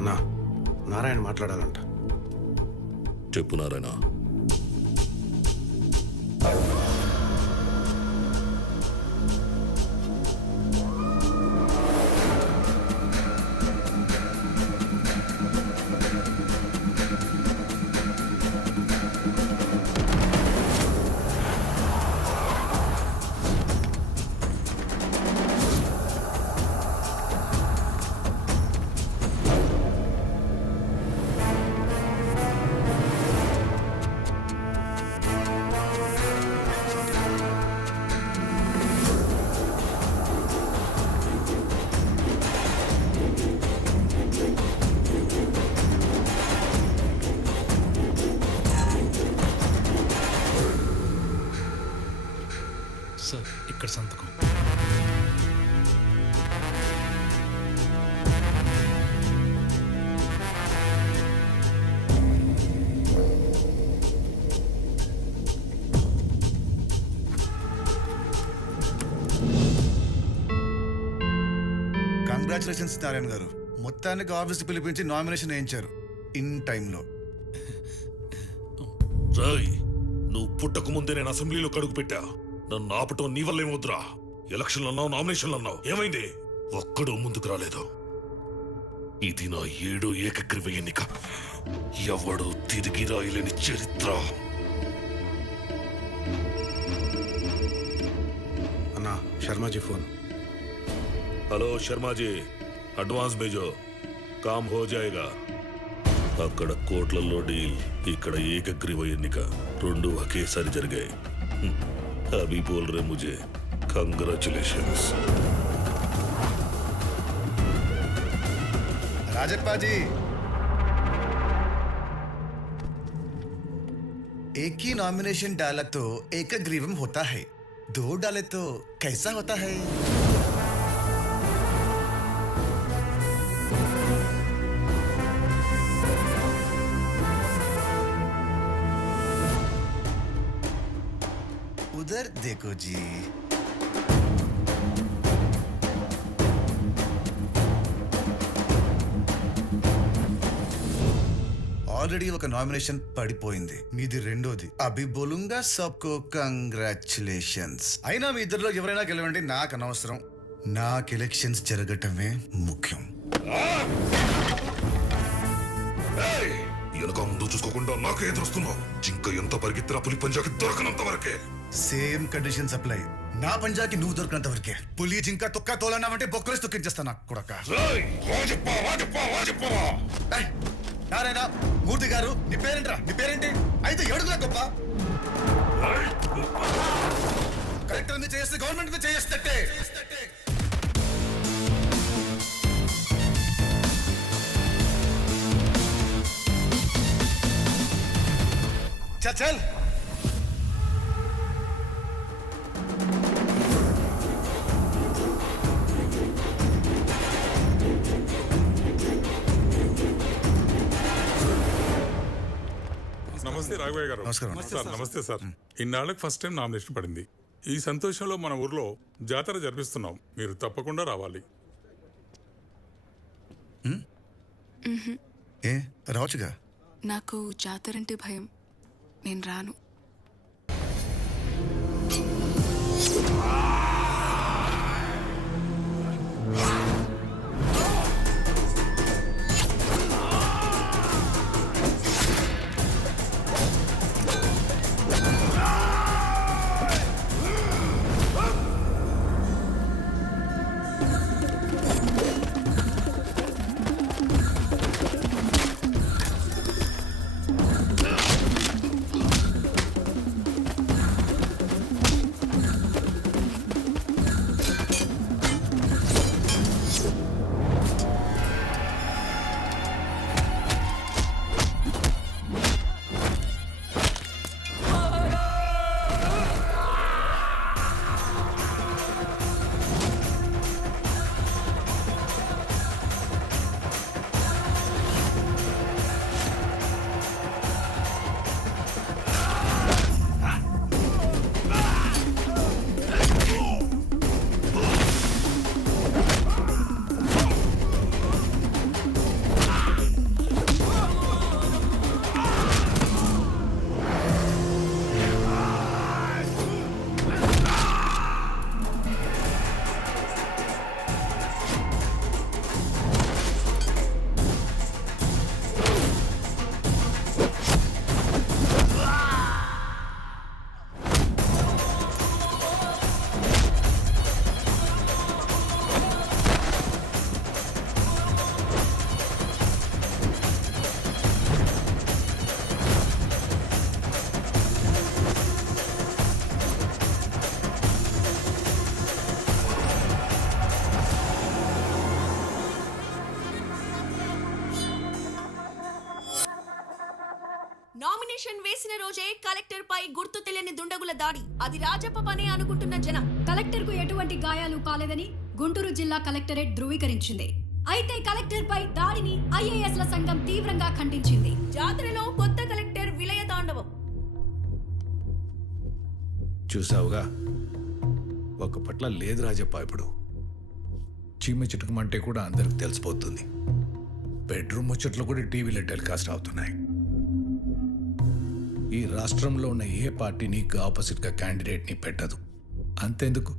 అన్నా నారాయణ మాట్లాడాలంట. చెప్పు నారాయణ. సార్ ఇక్కడ సంతకం. కంగ్రాచులేషన్స్ నారాయణ గారు, మొత్తానికి ఆఫీస్కి పిలిపించి నామినేషన్ వేయించారు ఇన్ టైంలో. రాయ్, నువ్వు పుట్టక ముందే నేను అసెంబ్లీలో కడుగు పెట్టా. నన్ను ఆపటం నీ వల్ల ఏమవుతురా? ఎలక్షన్లు అన్నావు, నామినేషన్లు అన్నావు, ఏమైంది? ఒక్కడూ ముందుకు రాలేదు. ఇది నా 7వ ఏకగ్రీవ ఎన్నిక. ఎవడు తిరిగి రాయలేని చరిత్ర. అన్నా శర్మాజీ ఫోన్. హలో శర్మాజీ, అడ్వాన్స్ భేజో, కామ్ హో జాయేగా. అక్కడ కోట్లలో డీల్, ఇక్కడ ఏకగ్రీవ ఎన్నిక, రెండు ఒకేసారి జరిగాయి. అభి బోల్ రే ముझे కంగ్రాచులేషన్స్. राजप्पा जी, एक ही नॉमिनेशन डाला तो एकग्रीवम होता है, 2 डाले तो कैसा होता है? उधर देखो जी. ఆల్రెడీ ఒక నామినేషన్ పడిపోయింది, మీది రెండోది. అభి బోలుంగా సబ్కో కంగ్రాచులేషన్స్. అయినా మీ ఇద్దరిలో ఎవరైనా గెలవండి, నాకు అనవసరం. నాకు ఎలక్షన్స్ జరగటమే ముఖ్యం. వెనక ముందు చూసుకోకుండా నాకే ఎదురుస్తున్నావు. జింక ఎంత పరిగెత్తినా పులి పంజాకి దొరకనంత వరకే. Same conditions apply. నా పంజాకి నువ్వు దొరికినంత వరకే. పులి జింక తొక్క తోలన్నావంటే బొక్కలేసి తొక్కించేస్తా నాకు కొడక. నారాయణ మూర్తి గారు, నీ పేరేంట్రా? నీ పేరేంటి? అయితే ఏడుగులా గొప్ప. కలెక్టర్ మీద చేస్తే గవర్నమెంట్ మీద చేస్తే చల్ చల్. నమస్తే రాఘవయ్య గారు. నమస్కారం సార్. నమస్తే సార్. ఇన్నాళ్ళకి ఫస్ట్ టైం నామినేషన్ పడింది. ఈ సంతోషంలో మన ఊర్లో జాతర జరిపిస్తున్నాం, మీరు తప్పకుండా రావాలి. ఏ రావచ్చుగా. నాకు జాతరంటే భయం, నేను రాను. నామినేషన్ వేసిన రోజే కలెక్టర్ పై గుర్తు తెలియని దుండగుల దాడి. అది రాజప్ప పనే అనుకుంటున్న జనం. కలెక్టర్ కు ఎటువంటి గాయాలు కాలేదని గుంటూరు జిల్లా కలెక్టరేట్ ధృవీకరించింది. అయితే కలెక్టర్ పై దాడిని ఐఏఎస్ల సంఘం తీవ్రంగా ఖండించింది. జాతరలో కొత్త కలెక్టర్ విలయ తాండవం. చూసావుగా, ఒక పట్ల లేదు రాజప్ప. ఇప్పుడు చీమ చిటుకమంటే కూడా అందరికి తెలిసిపోతుంది. బెడ్రూమ్ ముచ్చట్లు కూడా టీవీలో టెలికాస్ట్ అవుతున్నాయి. ఈ రాష్ట్రంలో ఉన్న ఏ పార్టీ నీకు ఆపోజిట్గా క్యాండిడేట్ని పెట్టదు. అంతెందుకు,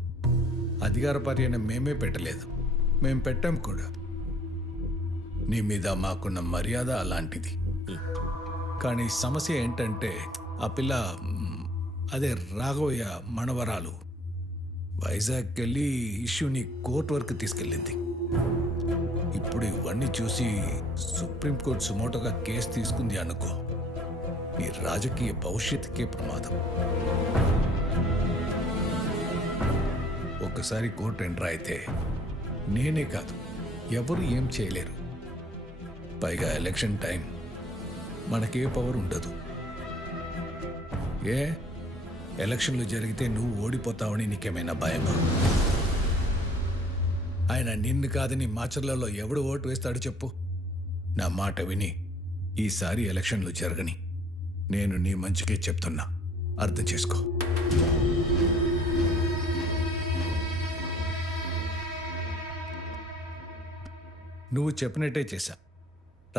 అధికార పార్టీ అయినా మేమే పెట్టలేదు, మేం పెట్టాం కూడా. నీ మీద మాకున్న మర్యాద అలాంటిది. కానీ సమస్య ఏంటంటే ఆ పిల్ల అదే రాఘవయ్య మనవరాలు వైజాగ్కి వెళ్ళి ఇష్యూని కోర్టు వరకు తీసుకెళ్ళింది. ఇప్పుడు ఇవన్నీ చూసి సుప్రీంకోర్టు సుమోటోగా కేసు తీసుకుంది అనుకో, నీ రాజకీయ భవిష్యత్తుకే ప్రమాదం. ఒక్కసారి కోర్టు ఎంటర్ అయితే నేనే కాదు, ఎవరు ఏం చేయలేరు. పైగా ఎలక్షన్ టైం, మనకే పవర్ ఉండదు. ఎలక్షన్లు జరిగితే నువ్వు ఓడిపోతావని నీకేమైనా భయమా? ఆయన నిన్ను కాదని మాచర్లలో ఎవడు ఓటు వేస్తాడో చెప్పు. నా మాట విని ఈసారి ఎలక్షన్లు జరగని. నేను నీ మంచికే చెప్తున్నా, అర్థం చేసుకో. నువ్వు చెప్పినట్టే చేశా.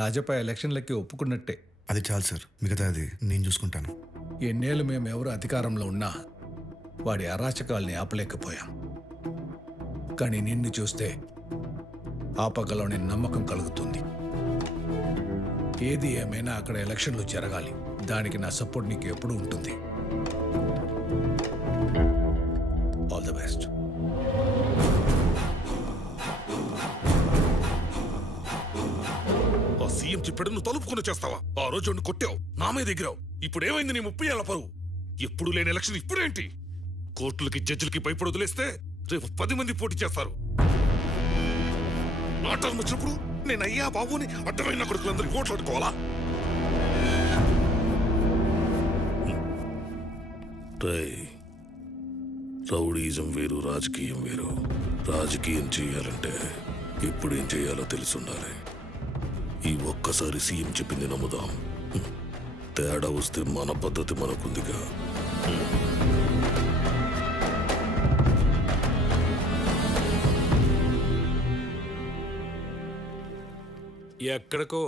రాజపై ఎలక్షన్లకి ఒప్పుకున్నట్టే. అది చాలు సార్, మిగతా అది నేను చూసుకుంటాను. ఎన్నేళ్ళు మేము ఎవరు అధికారంలో ఉన్నా వాడి అరాచకాల్ని ఆపలేకపోయాం. కానీ నిన్ను చూస్తే ఆపగలవని నమ్మకం కలుగుతుంది. ఏది ఏమైనా అక్కడ ఎలక్షన్లు జరగాలి. దానికి నా సపోర్ట్ నీకు ఎప్పుడూ ఉంటుంది. All the best. ఆ సీఎం చెప్పాడు, నువ్వు తలుపుకొని చేస్తావా? ఆ రోజు నువ్వు కొట్టావు, నా మీద ఎగిరావు. ఇప్పుడు ఏమైంది నీ 30 ఏళ్ల పరువు? ఎప్పుడు లేని ఎలక్షన్ ఇప్పుడేంటి? కోర్టులకి జడ్జిలకి భయపడి వదిలేస్తే రేపు 10 మంది పోటీ చేస్తారు. నా టర్మ్ వచ్చినప్పుడు నేను అయ్యా బాబుని అడ్డమైన కొడుకులందరికీ ఓట్లు అడుకోవాలా? రౌడీజం వేరు, రాజకీయం వేరు. రాజకీయం చేయాలంటే ఇప్పుడు ఏం చేయాలో తెలుసుండాలి. ఈ ఒక్కసారి సీఎం చెప్పింది నమ్ముదాం. తేడా వస్తే మన పద్ధతి మనకుందిగా. ఎక్కడికో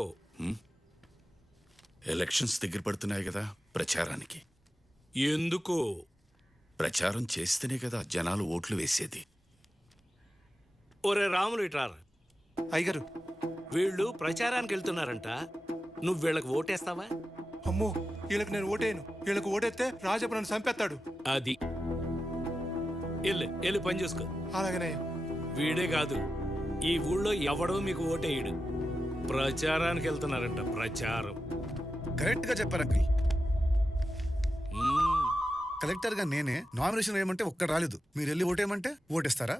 ఎలక్షన్స్ దగ్గర పడుతున్నాయి కదా, ప్రచారానికి. ఎందుకో ప్రచారం చేస్తేనే కదా జనాలు ఓట్లు వేసేది. ఒరే రాములు ఇట్రారు. అయ్యగారు, వీళ్ళు ప్రచారానికి వెళ్తున్నారంట. నువ్వు వీళ్ళకి ఓటేస్తావా? అమ్మో, వీళ్ళకి నేను ఓటేయను. వీళ్ళకి ఓటేస్తే రాజప్ప నన్ను చంపేస్తాడు. అది వెళ్ళి పని చూసుకో. అలాగనే. వీడే కాదు, ఈ ఊళ్ళో ఎవడో మీకు ఓటేయడు. ప్రచారానికి వెళ్తున్నారంట. ప్రచారం. కరెక్ట్ గా చెప్పారు అంకుల్. కలెక్టర్ గా నేనే నామినేషన్ వేయమంటే ఒక్కడ రాలేదు. మీరు వెళ్ళి ఓటేయమంటే ఓటేస్తారా?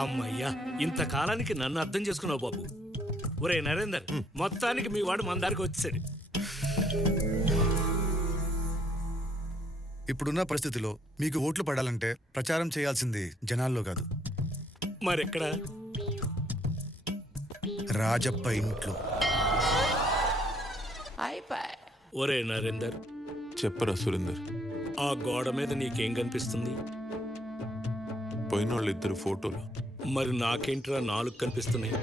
అమ్మయ్యా, ఇంతకాలానికి నన్ను అర్థం చేసుకున్నావు బాబు. ఒరే నరేందర్, మొత్తానికి మీ వాడు మన దారికి వచ్చాడు. ఇప్పుడున్న పరిస్థితిలో మీకు ఓట్లు పడాలంటే ప్రచారం చేయాల్సింది జనాల్లో కాదు, మరెక్కడ? రాజప్ప ఇంట్లో. ఒరే నరేందర్, చెప్పరా సురేందర్. ఆ గోడ మీద నీకేం కనిపిస్తుంది? పోయిన వాళ్ళు 2 ఫోటోలు. మరి నాకేంట్రా 4 కనిపిస్తున్నాయి?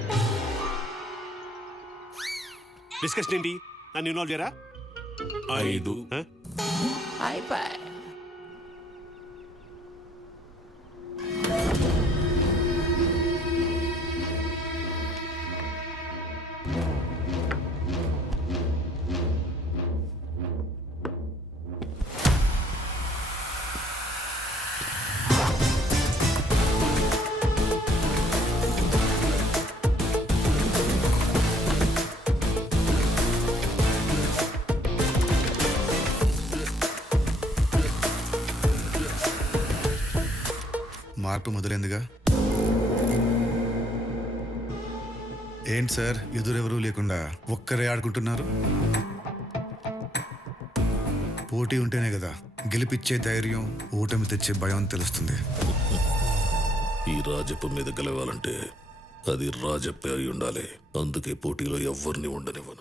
డిస్కషన్ ఏంటి? నన్ను ఇన్వాల్వ్ చేయరా? 5. మార్పు మొదలైందిగా. ఏంటి సార్ ఎదురెవరూ లేకుండా ఒక్కరే ఆడుకుంటున్నారు? పోటీ ఉంటేనే కదా గెలిపిచ్చే ధైర్యం, ఓటమి తెచ్చే భయం తెలుస్తుంది. ఈ రాజప్ప మీద గెలవాలంటే అది రాజప్పే అయి ఉండాలి. అందుకే పోటీలో ఎవ్వరిని ఉండనివ్వను.